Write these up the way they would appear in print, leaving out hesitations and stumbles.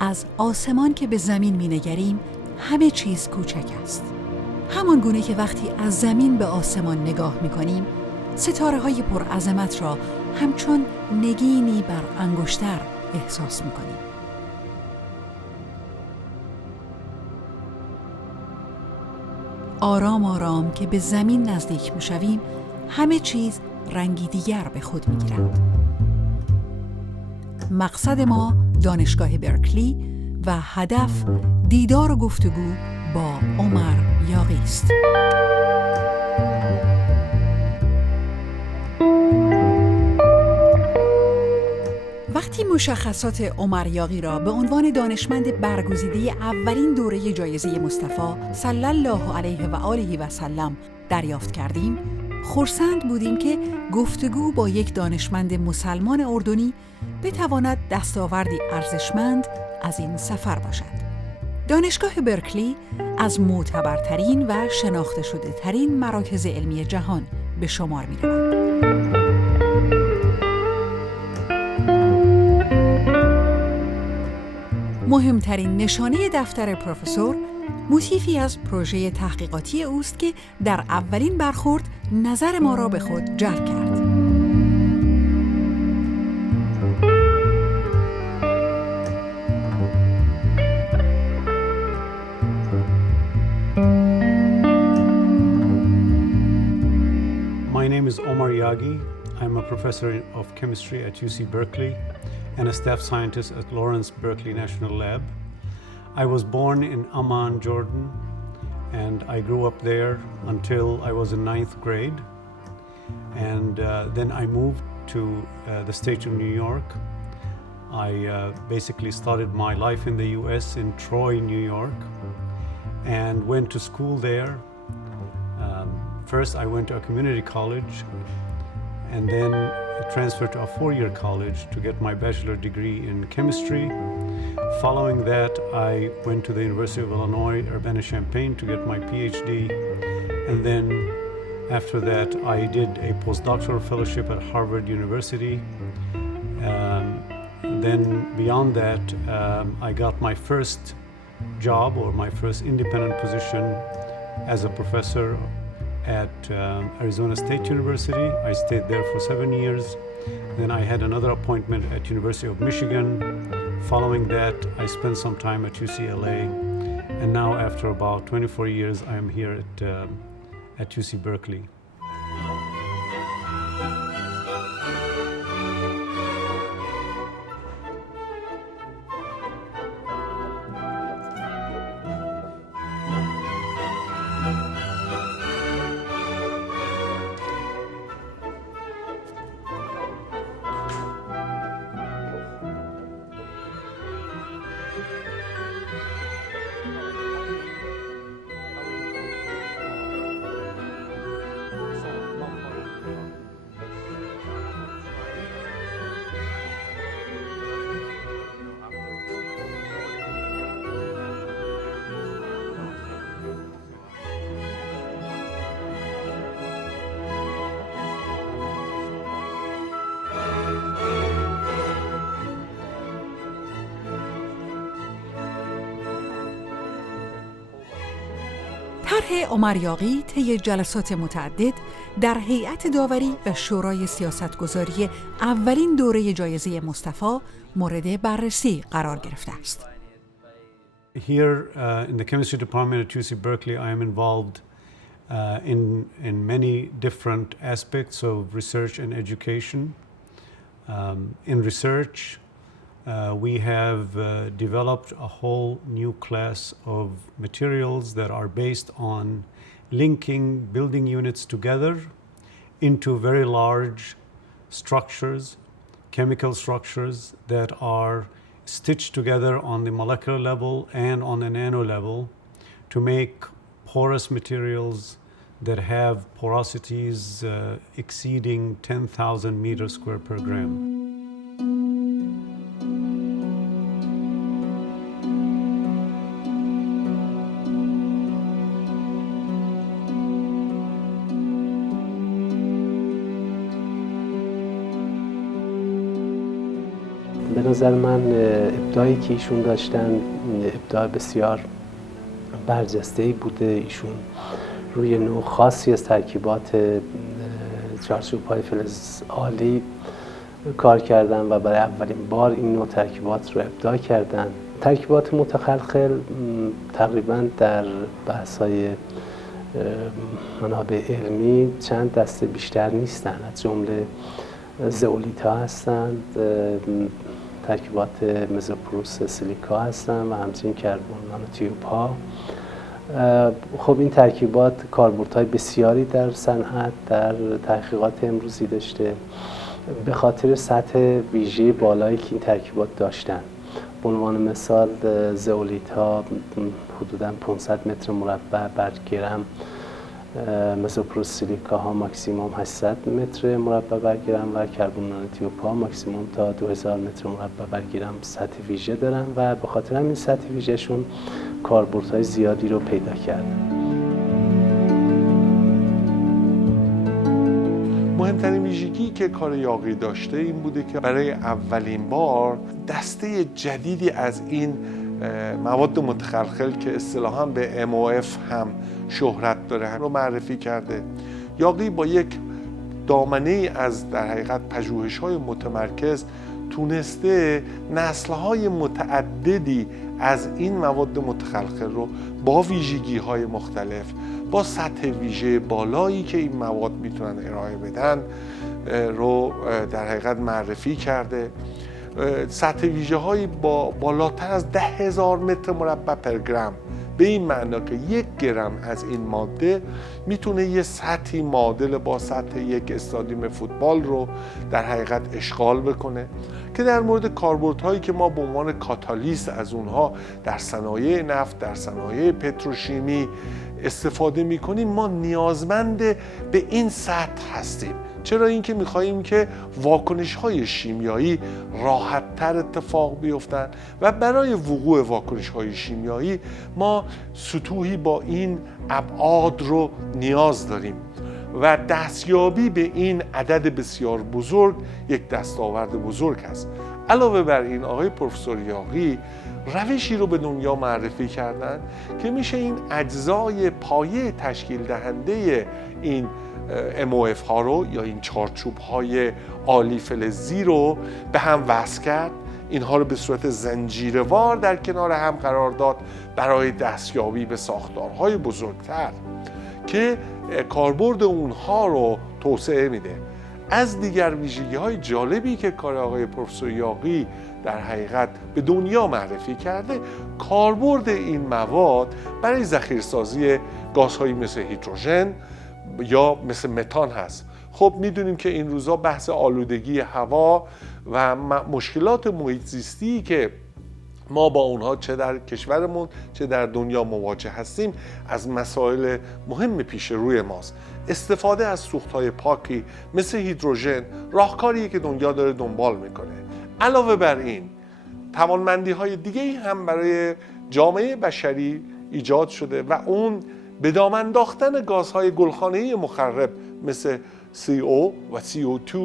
از آسمان که به زمین می‌نگریم همه چیز کوچک است. همان گونه که وقتی از زمین به آسمان نگاه می‌کنیم ستاره‌های پرعظمت را همچون نگینی بر انگشتر احساس می‌کنیم. آرام آرام که به زمین نزدیک می‌شویم همه چیز رنگی دیگر به خود می‌گیرد. مقصد ما دانشگاه برکلی و هدف دیدار و گفتگو با عمر یاغی است. وقتی مشخصات عمر یاغی را به عنوان دانشمند برگزیده اولین دوره جایزه مصطفی صلی الله علیه و آله و سلم دریافت کردیم، خرسند بودیم که گفتگو با یک دانشمند مسلمان اردنی بتواند دستاوردی ارزشمند از این سفر باشد. دانشگاه برکلی از معتبرترین و شناخته شده ترین مراکز علمی جهان به شمار می رود. مهمترین نشانه دفتر پروفسور موتیفی از پروژه تحقیقاتی اوست که در اولین برخورد نظر ما را به خود جلب کرد. My name is Omar Yaghi. I'm a professor of chemistry at UC Berkeley and a staff scientist at Lawrence Berkeley National Lab. I was born in Amman, Jordan, and I grew up there until I was in 9th grade. And then I moved to the state of New York. I basically started my life in the US in Troy, New York, and went to school there. First, I went to a community college and then transferred to a four-year college to get my bachelor degree in chemistry. Following that, I went to the University of Illinois, Urbana-Champaign to get my PhD. And then after that, I did a postdoctoral fellowship at Harvard University. Then beyond that, I got my first job or my first independent position as a professor at Arizona State University. I stayed there for 7 years. Then I had another appointment at University of Michigan. Following that, I spent some time at UCLA. And now after about 24 years, I am here at UC Berkeley. طرح عمر یاغی طی جلسات متعدد در هیئت داوری و شورای سیاستگذاری اولین دوره جایزه مصطفی مورد بررسی قرار گرفته است. Here in the chemistry department at UC Berkeley, I am involved in many different aspects of research and education. In research, we have developed a whole new class of materials that are based on linking building units together into very large structures, chemical structures that are stitched together on the molecular level and on the nano level to make porous materials that have porosities exceeding 10,000 meters square per gram. به نظر من ابداعی که ایشون داشتن ابداع بسیار برجسته‌ای بوده. ایشون روی نوع خاصی از ترکیبات چارچوب‌های فلز آلی کار کردن و برای اولین بار این نوع ترکیبات رو ابداع کردن. ترکیبات متخلخل تقریباً در بحث‌های منابع علمی چند دسته بیشتر نیستند، از جمله زئولیت‌ها هستند، ترکیبات مزوپروس سیلیکا هستند و همچنین کربن نانوتیوب‌ها. خب این ترکیبات کاربردهای بسیاری در صنعت، در تحقیقات امروزی داشته به خاطر سطح ویژه بالایی که این ترکیبات داشتن. به عنوان مثال زئولیت‌ها حدوداً 500 متر مربع بر گرم، مزوپروس سیلیکاها ماکسیموم 800 متر مربع بر گرم و کربن نانوتیوب‌ها ماکسیموم تا 2000 متر مربع بر گرم سطح ویژه دارن و به خاطر همین سطح ویژهشون کاربردهای زیادی رو پیدا کردن. مهمترین ویژگی که کار یاغی داشته این بوده که برای اولین بار دسته جدیدی از این مواد متخلخل که اصطلاحاً به MOF هم شهرت داره رو معرفی کرده. یاغی با یک دامنه از در حقیقت پژوهش‌های متمرکز تونسته نسل‌های متعددی از این مواد متخلخل رو با ویژگی‌های مختلف، با سطح ویژه بالایی که این مواد میتونن ارائه بدن رو در حقیقت معرفی کرده. سطح ویژه‌هایی با بالاتر از 10,000 متر مربع پر گرم، به این معنا که 1 گرم از این ماده میتونه یه سطحی معادل با سطح یک استادیوم فوتبال رو در حقیقت اشغال بکنه، که در مورد کاربردهایی که ما به عنوان کاتالیست از اونها در صنایع نفت، در صنایع پتروشیمی استفاده میکنیم، ما نیازمند به این سطح هستیم. چرا؟ اینکه میخواییم که واکنش‌های شیمیایی راحت‌تر اتفاق بیفتن و برای وقوع واکنش‌های شیمیایی ما سطوحی با این ابعاد رو نیاز داریم و دستیابی به این عدد بسیار بزرگ یک دستاورد بزرگ است. علاوه بر این آقای پروفسور یاغی روشی رو به دنیا معرفی کردن که میشه این اجزای پایه تشکیل دهنده این MOF ها رو یا این چارچوب های آلی فلزی رو به هم وصل کرد، اینها رو به صورت زنجیروار در کنار هم قرار داد برای دستیابی به ساختارهای بزرگتر که کاربرد اونها رو توسعه میده. از دیگر ویژگی‌های جالبی که کار آقای پروفسور یاغی در حقیقت به دنیا معرفی کرده، کاربرد این مواد برای ذخیره‌سازی گازهایی مثل هیدروژن یا مثل متان هست. خب میدونیم که این روزا بحث آلودگی هوا و مشکلات محیط زیستی که ما با اونها چه در کشورمون چه در دنیا مواجه هستیم از مسائل مهم پیش روی ماست. استفاده از سوختهای پاکی مثل هیدروژن راهکاریه که دنیا داره دنبال میکنه. علاوه بر این توانمندی‌های دیگه‌ای هم برای جامعه بشری ایجاد شده و اون به دام انداختن گازهای گلخانه‌ای مخرب مثل CO و CO2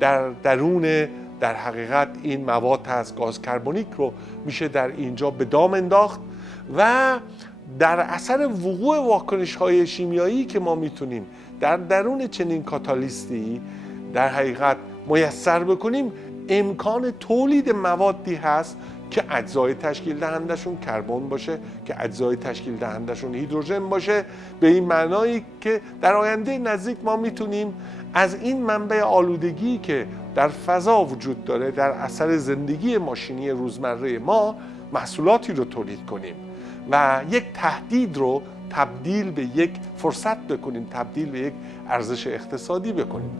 در درون در حقیقت این مواد هست. گاز کربونیک رو میشه در اینجا به دام انداخت و در اثر وقوع واکنش‌های شیمیایی که ما میتونیم در درون چنین کاتالیستی در حقیقت میسر بکنیم، امکان تولید موادی هست که اجزای تشکیل دهندشون کربن باشه، که اجزای تشکیل دهندشون هیدروژن باشه، به این معنایی که در آینده نزدیک ما میتونیم از این منبع آلودگی که در فضا وجود داره در اثر زندگی ماشینی روزمره ما محصولاتی رو تولید کنیم و یک تهدید رو تبدیل به یک فرصت بکنیم، تبدیل به یک ارزش اقتصادی بکنیم.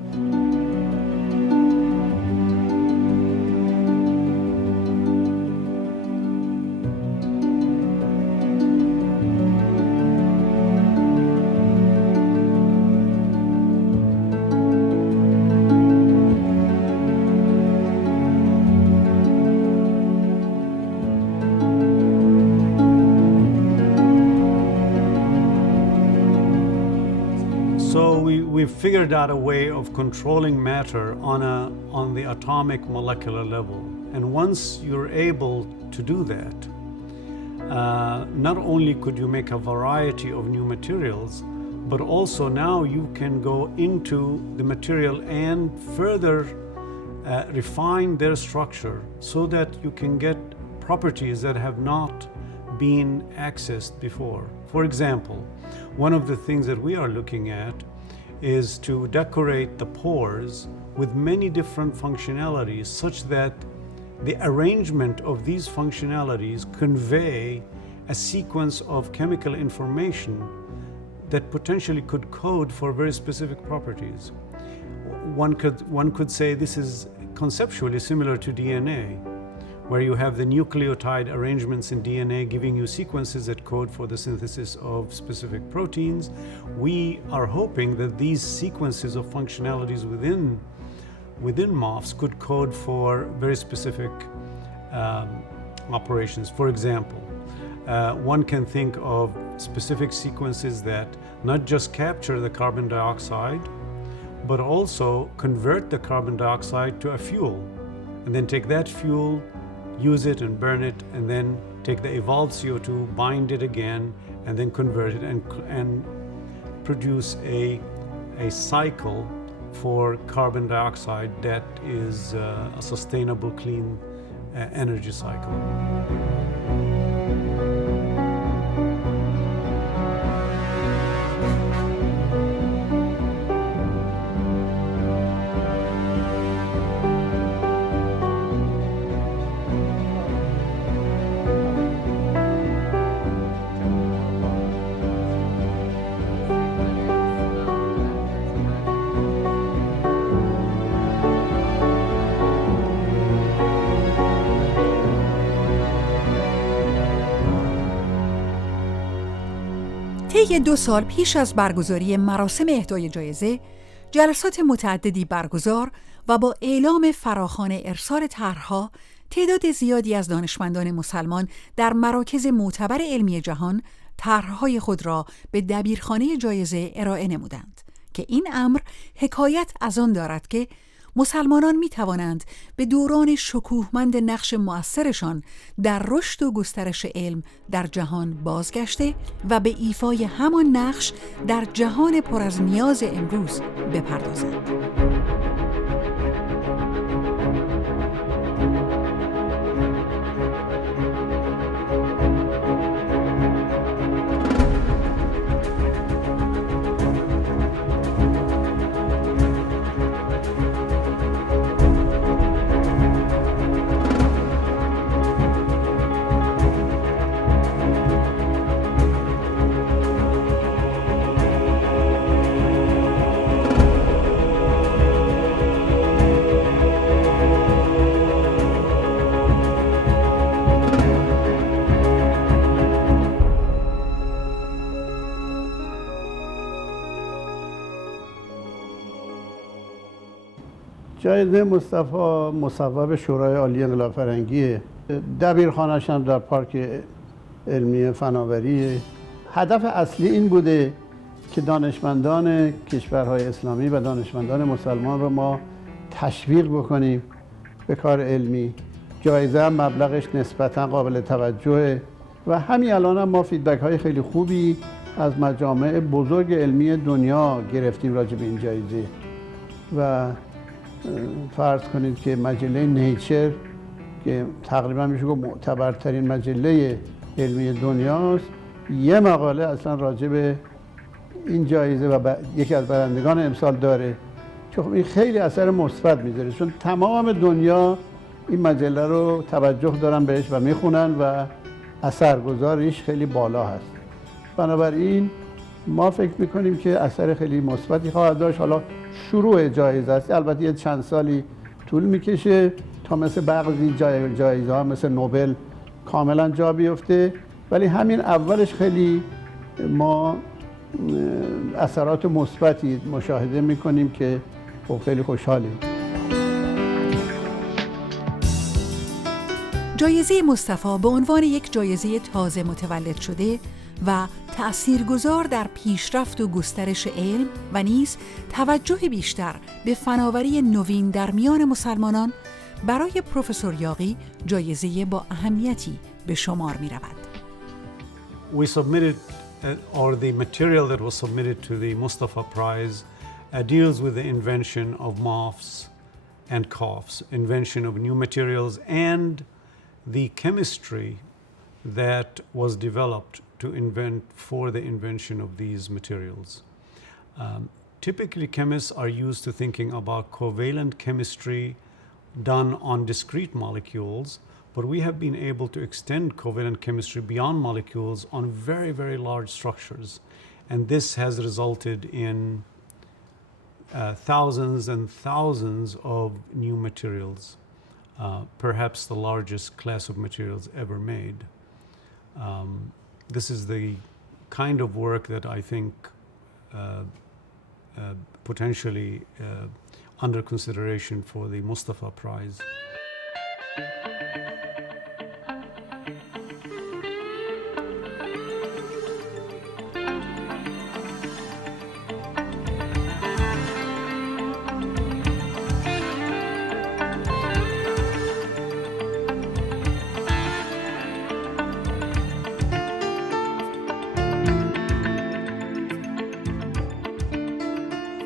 We've figured out a way of controlling matter on the atomic molecular level. And once you're able to do that, not only could you make a variety of new materials, but also now you can go into the material and further refine their structure so that you can get properties that have not been accessed before. For example, one of the things that we are looking at is to decorate the pores with many different functionalities such that the arrangement of these functionalities convey a sequence of chemical information that potentially could code for very specific properties. One could say this is conceptually similar to DNA, where you have the nucleotide arrangements in DNA giving you sequences that code for the synthesis of specific proteins. We are hoping that these sequences of functionalities within MOFs could code for very specific operations. For example, one can think of specific sequences that not just capture the carbon dioxide, but also convert the carbon dioxide to a fuel, and then take that fuel, use it and burn it, and then take the evolved CO2, bind it again, and then convert it and produce a cycle for carbon dioxide that is a sustainable, clean energy cycle. طی 2 سال پیش از برگزاری مراسم اهدای جایزه، جلسات متعددی برگزار و با اعلام فراخوان ارسال طرح‌ها، تعداد زیادی از دانشمندان مسلمان در مراکز معتبر علمی جهان طرح‌های خود را به دبیرخانه جایزه ارائه نمودند که این امر حکایت از آن دارد که مسلمانان می توانند به دوران شکوهمند نقش مؤثرشان در رشد و گسترش علم در جهان بازگشته و به ایفای همان نقش در جهان پر از نیاز امروز بپردازند. جایزه مصطفی مصوب شورای عالی انقلاب فرهنگی، دبیرخانه‌اش هم در پارک علمی فناوری. هدف اصلی این بوده که دانشمندان کشورهای اسلامی و دانشمندان مسلمان رو ما تشویق بکنیم به کار علمی. جایزه هم مبلغش نسبتاً قابل توجهه و همین الان هم ما فیدبک های خیلی خوبی از مجامع بزرگ علمی دنیا گرفتیم راجع به این جایزه. و فرض کنید که مجله نیچر که تقریبا میشه گفت معتبرترین مجله علمی دنیاست، یه مقاله اصلا راجع به این جایزه و یکی از برندگان امسال داره، چون این خیلی اثر مثبت میذاره، چون تمام دنیا این مجله رو توجه دارن بهش و میخونن و اثرگذاریش خیلی بالا هست. بنابراین ما فکر میکنیم که اثر خیلی مثبتی خواهد داشت. حالا شروع جایزه است، البته یه چند سالی طول میکشه تا مثل بعضی جایزه ها مثل نوبل کاملا جا بیفته، ولی همین اولش خیلی ما اثرات مثبتی مشاهده میکنیم که خیلی خوشحالیم. جایزه مصطفی به عنوان یک جایزه تازه متولد شده و تأثیرگذار در پیشرفت و گسترش علم و نیز توجه بیشتر به فناوری نوین در میان مسلمانان برای پروفسور یاغی جایزه با اهمیتی به شمار می رود. We submitted, or the material that was submitted to the Mustafa Prize deals with the invention of MOFs and COFs, invention of new materials and the chemistry that was developed to invent for the invention of these materials. Typically, chemists are used to thinking about covalent chemistry done on discrete molecules, but we have been able to extend covalent chemistry beyond molecules on very, very large structures. And this has resulted in thousands and thousands of new materials, perhaps the largest class of materials ever made. This is the kind of work that I think potentially under consideration for the Mustafa Prize.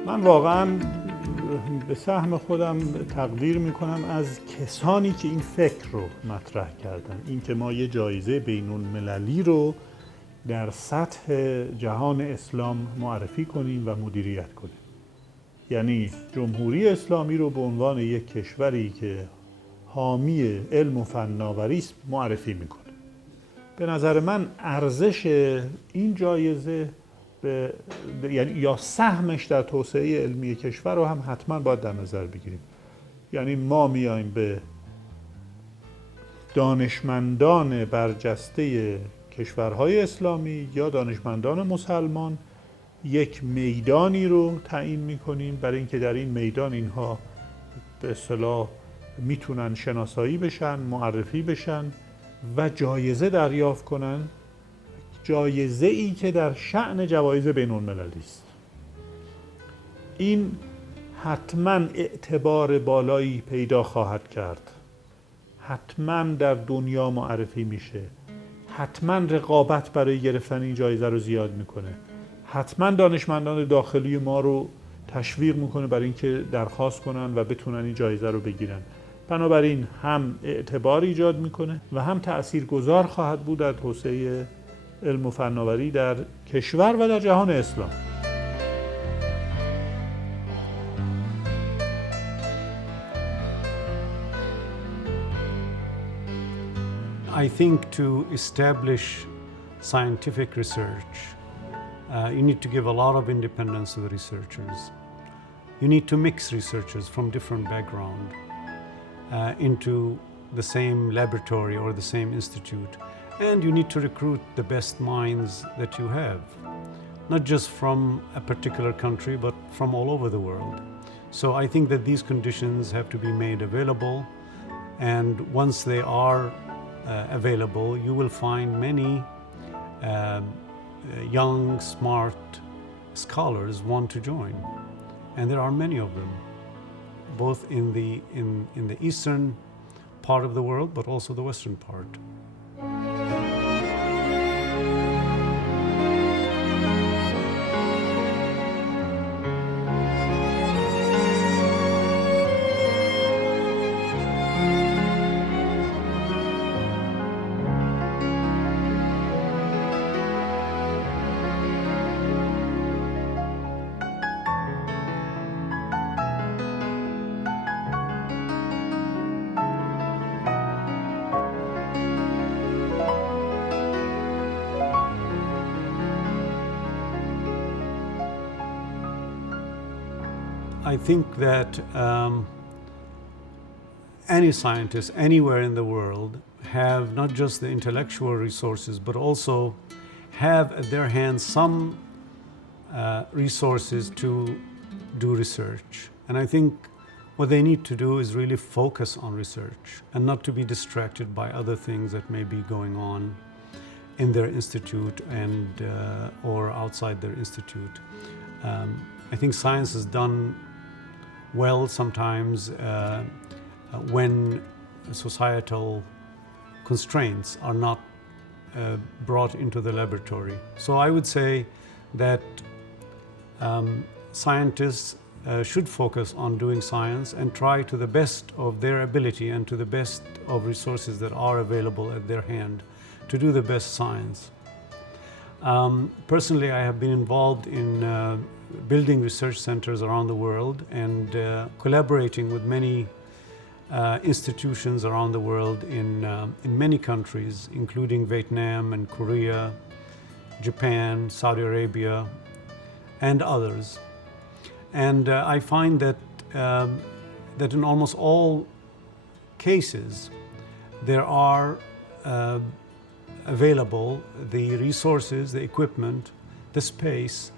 من واقعا به سهم خودم تقدیر میکنم از کسانی که این فکر رو مطرح کردن، این که ما یه جایزه بین‌المللی رو در سطح جهان اسلام معرفی کنیم و مدیریت کنیم. یعنی جمهوری اسلامی رو به عنوان یک کشوری که حامی علم و فناوری است معرفی میکنه. به نظر من ارزش این جایزه یعنی یا سهمش در توسعه علمی کشور رو هم حتما باید در نظر بگیریم. یعنی ما میایم به دانشمندان برجسته کشورهای اسلامی یا دانشمندان مسلمان یک میدانی رو تعیین میکنیم برای اینکه در این میدان اینها به اصطلاح میتونن شناسایی بشن، معرفی بشن و جایزه دریافت کنن، جایزه ای که در شأن جوایز بین‌المللی است. این حتما اعتبار بالایی پیدا خواهد کرد، حتما در دنیا معرفی میشه، حتما رقابت برای گرفتن این جایزه رو زیاد میکنه، حتما دانشمندان داخلی ما رو تشویق میکنه برای اینکه درخواست کنن و بتونن این جایزه رو بگیرن. بنابراین هم اعتبار ایجاد میکنه و هم تأثیرگذار خواهد بود در توسعه علم و فناوری در کشور و در جهان اسلام. I think to establish scientific research, you need to give a lot of independence to the researchers. You need to mix researchers from different backgrounds into the same laboratory or the same institute. And you need to recruit the best minds that you have, not just from a particular country, but from all over the world. So I think that these conditions have to be made available, and once they are available, you will find many young, smart scholars want to join. And there are many of them, both in the eastern part of the world, but also the western part. I think that any scientists anywhere in the world have not just the intellectual resources, but also have at their hands some resources to do research. And I think what they need to do is really focus on research and not to be distracted by other things that may be going on in their institute and or outside their institute. I think science is done well sometimes when societal constraints are not brought into the laboratory. So I would say that scientists should focus on doing science and try to the best of their ability and to the best of resources that are available at their hand to do the best science. Personally, I have been involved in building research centers around the world and collaborating with many institutions around the world in many countries, including Vietnam and Korea, Japan, Saudi Arabia, and others. And I find that that in almost all cases there are available the resources, the equipment, the space,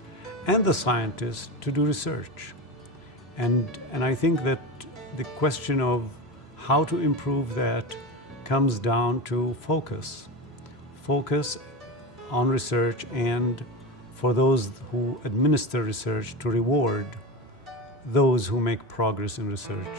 and the scientists to do research. And I think that the question of how to improve that comes down to focus. Focus on research, and for those who administer research to reward those who make progress in research.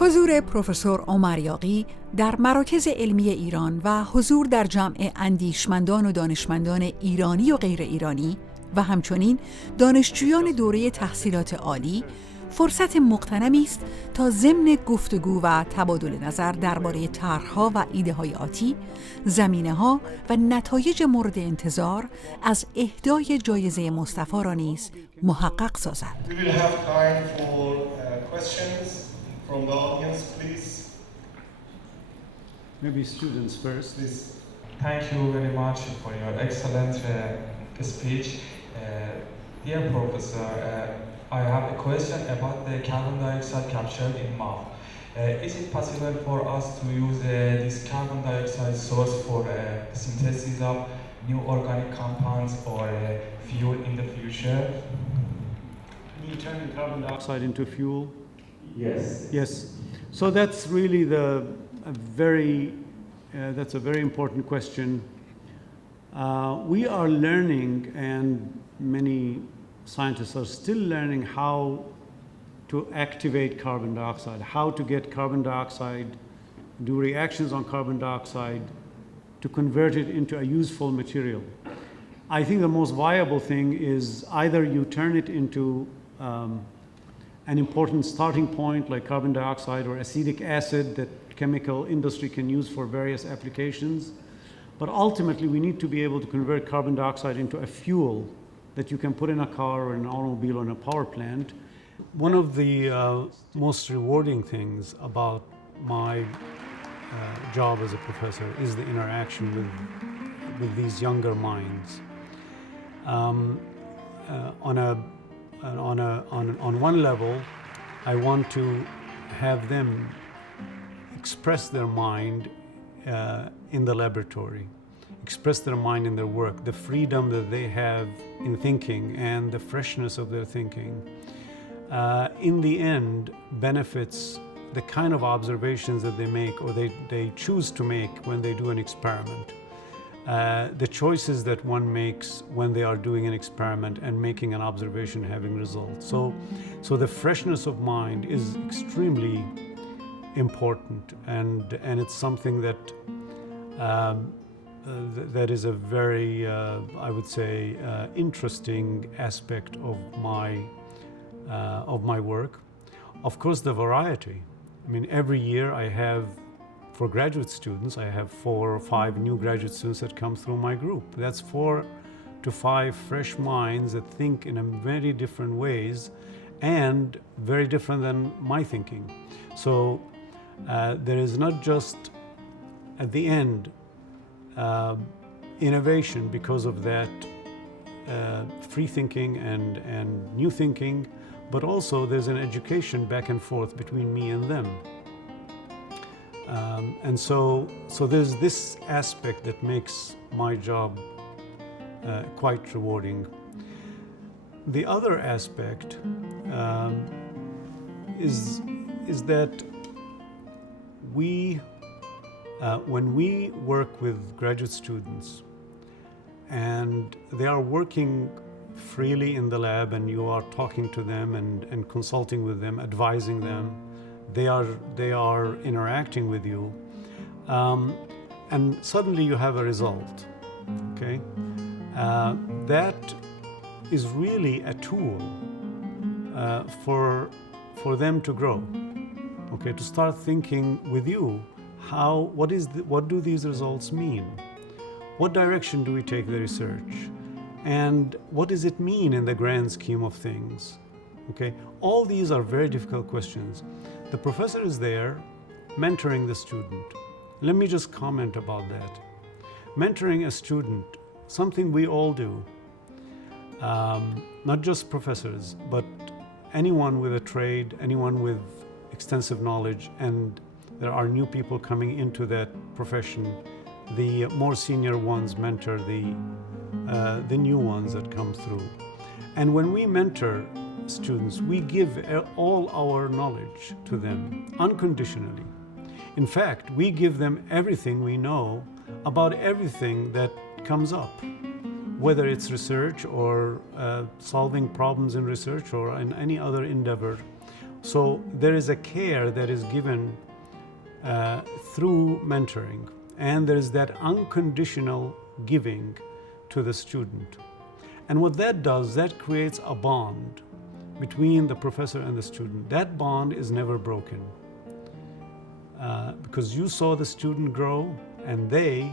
حضور پروفسور عمر یاغی در مراکز علمی ایران و حضور در جمع اندیشمندان و دانشمندان ایرانی و غیر ایرانی و همچنین دانشجویان دوره تحصیلات عالی فرصت مغتنمی است تا ضمن گفتگو و تبادل نظر درباره طرح‌ها و ایده‌های آتی، زمینه‌ها و نتایج مورد انتظار از اهدای جایزه مصطفی را نیز محقق سازد. From the audience, please. Maybe students first. Please. Thank you very much for your excellent speech. Dear Professor, I have a question about the carbon dioxide captured in MOF. Is it possible for us to use this carbon dioxide source for synthesis of new organic compounds or fuel in the future? Can you turn carbon dioxide into fuel? Yes. Yes. So that's really that's a very important question. We are learning, and many scientists are still learning how to activate carbon dioxide, how to get carbon dioxide, do reactions on carbon dioxide to convert it into a useful material. I think the most viable thing is either you turn it into an important starting point like carbon dioxide or acetic acid that chemical industry can use for various applications. But ultimately, we need to be able to convert carbon dioxide into a fuel that you can put in a car or an automobile or in a power plant. One of the most rewarding things about my job as a professor is the interaction with these younger minds. On one level, I want to have them express their mind in the laboratory, express their mind in their work, the freedom that they have in thinking and the freshness of their thinking. In the end, benefits the kind of observations that they make or they choose to make when they do an experiment. The choices that one makes when they are doing an experiment and making an observation having results. So the freshness of mind is extremely important, and it's something that that is a very, I would say, interesting aspect of my work. Of course, the variety. I mean, every year I have, for graduate students, I have 4 or 5 new graduate students that come through my group. That's 4 to 5 fresh minds that think in a very different ways and very different than my thinking. So there is not just, at the end, innovation because of that free thinking and new thinking, but also there's an education back and forth between me and them. And so there's this aspect that makes my job quite rewarding. The other aspect is that when we work with graduate students and they are working freely in the lab and you are talking to them and consulting with them, advising them, they are interacting with you, and suddenly you have a result, okay? That is really a tool for them to grow, okay? To start thinking with you, what do these results mean? What direction do we take the research? And what does it mean in the grand scheme of things? Okay, all these are very difficult questions. The professor is there mentoring the student. Let me just comment about that. Mentoring a student, something we all do, not just professors, but anyone with a trade, anyone with extensive knowledge, and there are new people coming into that profession. The more senior ones mentor the new ones that come through. And when we mentor students, we give all our knowledge to them unconditionally. In fact, we give them everything we know about everything that comes up, whether it's research or solving problems in research or in any other endeavor. So there is a care that is given through mentoring, and there is that unconditional giving to the student. And what that does, that creates a bond between the professor and the student. That bond is never broken because you saw the student grow and they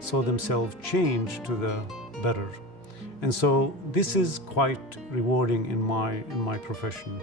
saw themselves change to the better. And so this is quite rewarding in my profession.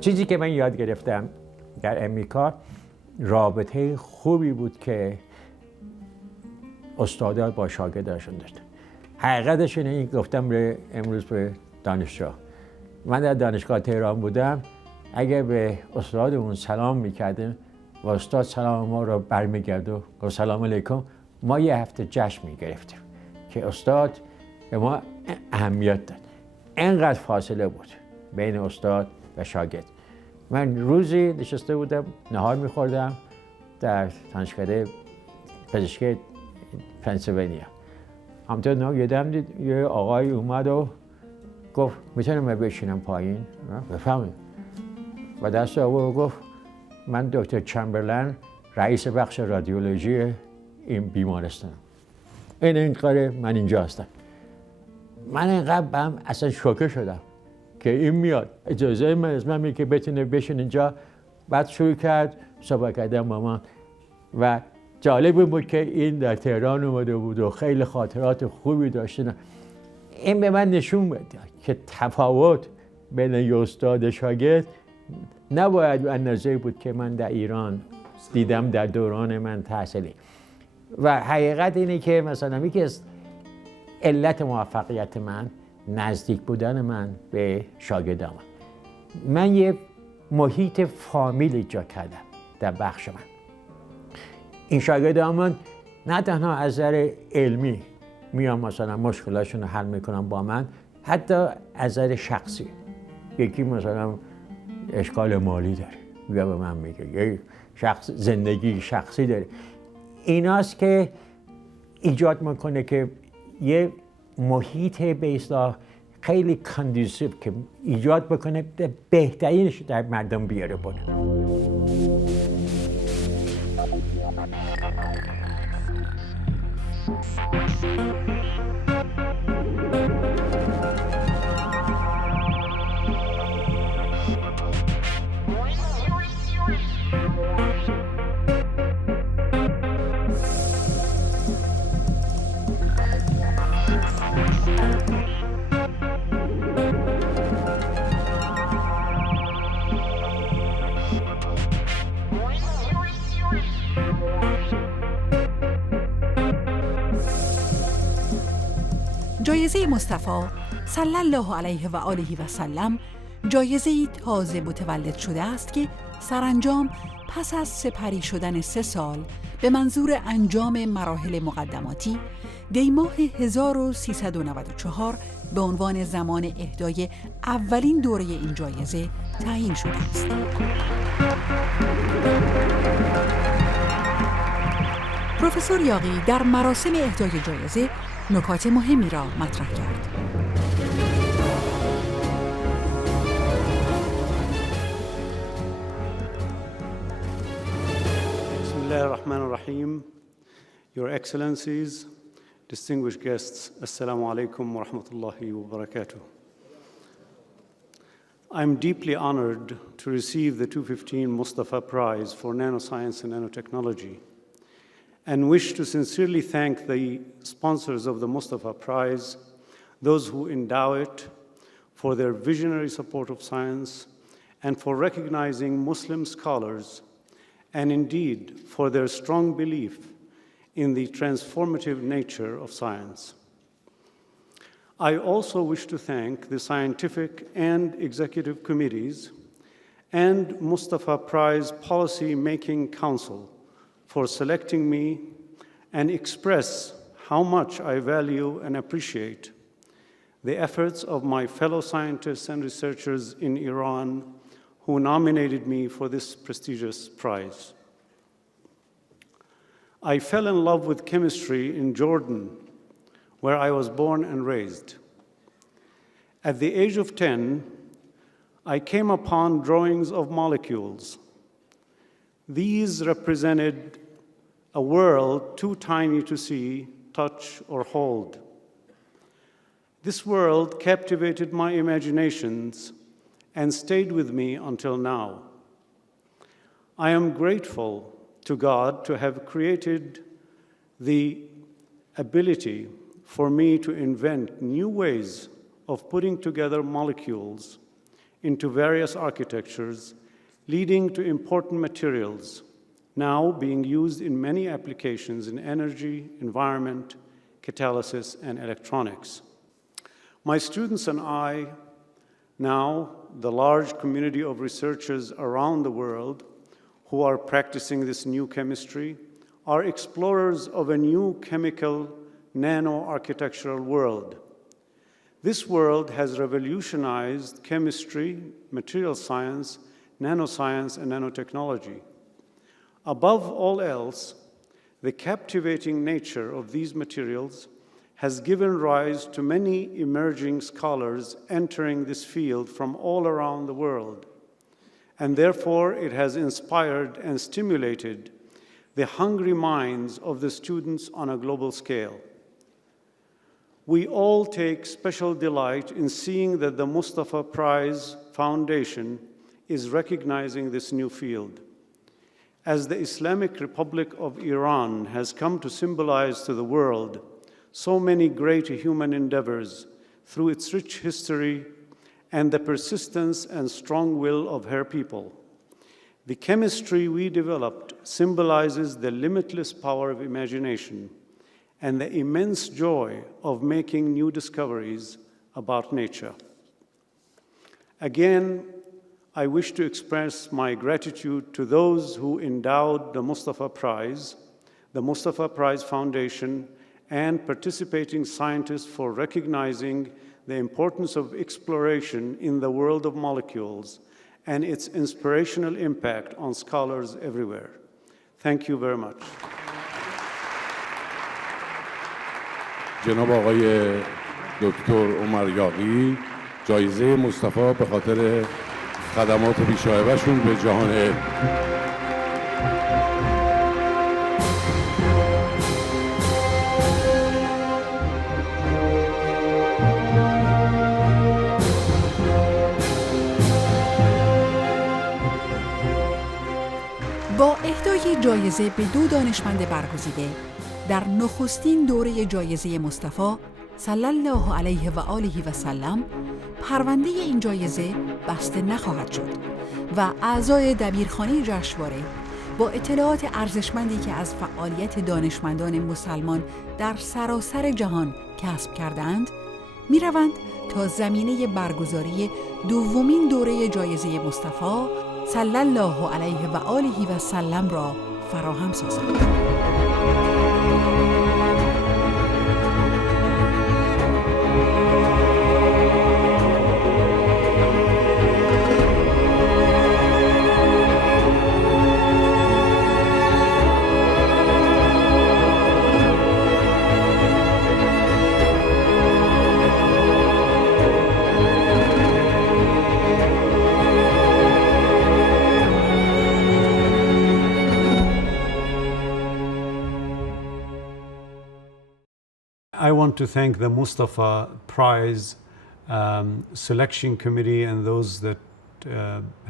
چیزی که من یاد گرفتم در امریکا رابطه خوبی بود که استادان با شاگرداشون داشتن. حقیقتش اینه، این گفتم امروز به دانشجو. من در دانشگاه تهران بودم، اگه به استادمون سلام میکردیم و استاد سلام ما رو برمیگرد و گفت سلام علیکم، ما یه هفته جشن میگرفتیم که استاد به ما اهمیت داد. اینقدر فاصله بود بین استاد و شاگرد. من روزی نشسته بودم نهار میخوردم در دانشکده پزشکی پنسیلوانیا. همونطور یادم دید یه آقای اومد و گفت میتونم من بشینم پایین؟ بفهمید. و دست آورد و گفت من دکتر چمبرلن، رئیس بخش رادیولوژی این بیمارستان. این کاره من اینجا هستم. من اینقدر اصلا شوکه شدم که این میاد اجازه من از من که بتونه بشین اینجا. بعد شروع کرد صحبت کردن با من و جالب بود که این در تهران اومده بود و خیلی خاطرات خوبی داشتن. این به من نشون بده که تفاوت بین یه استاد شاگرد نباید اندازه‌ای بود که من در ایران دیدم در دوران من تحصیلی. و حقیقت اینه که مثلا یکی از علت موفقیت من نزدیک بودن من به شاگردام. من یه محیط فامیل ایجاد کردم در بخش من. این شاگردام من نه تنها از نظر علمی میان مثلا مشکلاشون رو حل میکنن با من، حتی از نظر شخصی. یکی مثلا اشکال مالی داره، میگه به من میگه، یه زندگی شخصی داره. ایناست که ایجاد میکنه که یه محیط به اصطلاح خیلی کاندیسیو که ایجاد بکنه بهترینش در مردم بیاره بالا. جایزه مصطفی صلی الله علیه و آله و سلم جایزه‌ای تازه متولد شده است که سرانجام پس از سپری شدن 3 سال به منظور انجام مراحل مقدماتی دی ماه 1394 به عنوان زمان اهدای اولین دوره این جایزه تعیین شده است. پروفسور یاغی در مراسم اهدای جایزه نکات مهمی را مطرح کرد. Bismillah ar-Rahman ar-Rahim. Your Excellencies, distinguished guests, Assalamu alaikum wa rahmatullahi wa barakatuh. I'm deeply honored to receive the 2015 Mustafa Prize for Nanoscience and Nanotechnology, and wish to sincerely thank the sponsors of the Mustafa Prize, those who endow it, for their visionary support of science and for recognizing Muslim scholars, and indeed for their strong belief in the transformative nature of science. I also wish to thank the scientific and executive committees and Mustafa Prize Policy Making Council for selecting me, and express how much I value and appreciate the efforts of my fellow scientists and researchers in Iran who nominated me for this prestigious prize. I fell in love with chemistry in Jordan, where I was born and raised. At the age of 10, I came upon drawings of molecules. These represented a world too tiny to see, touch, or hold. This world captivated my imaginations and stayed with me until now. I am grateful to God to have created the ability for me to invent new ways of putting together molecules into various architectures, leading to important materials now being used in many applications in energy, environment, catalysis, and electronics. My students and I, now the large community of researchers around the world who are practicing this new chemistry, are explorers of a new chemical nano-architectural world. This world has revolutionized chemistry, material science, nanoscience, and nanotechnology. Above all else, the captivating nature of these materials has given rise to many emerging scholars entering this field from all around the world, and therefore it has inspired and stimulated the hungry minds of the students on a global scale. We all take special delight in seeing that the Mustafa Prize Foundation is recognizing this new field. as the Islamic Republic of Iran has come to symbolize to the world so many great human endeavors through its rich history and the persistence and strong will of her people. The chemistry we developed symbolizes the limitless power of imagination and the immense joy of making new discoveries about nature. Again, I wish to express my gratitude to those who endowed the Mustafa Prize, the Mustafa Prize Foundation, and participating scientists for recognizing the importance of exploration in the world of molecules and its inspirational impact on scholars everywhere. Thank you very much. جناب آقای دکتر عمر یاغی جایزه مصطفی به خاطر خدمات بی‌شایبه‌شون به جهان علم. با اهدای جایزه به 2 دانشمند برگزیده در نخستین دوره جایزه مصطفی صلی الله علیه و آله و سلم پرونده این جایزه بسته نخواهد شد و اعضای دبیرخانه جشنواره با اطلاعات ارزشمندی که از فعالیت دانشمندان مسلمان در سراسر جهان کسب کردند می‌روند تا زمینه برگزاری دومین دوره جایزه مصطفی صلی الله علیه و آله و سلم را فراهم سازند. I want to thank the Mustafa Prize selection committee and those that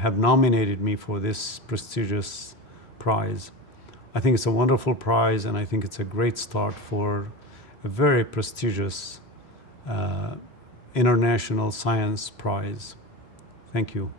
have nominated me for this prestigious prize. I think it's a wonderful prize, and I think it's a great start for a very prestigious international science prize. Thank you.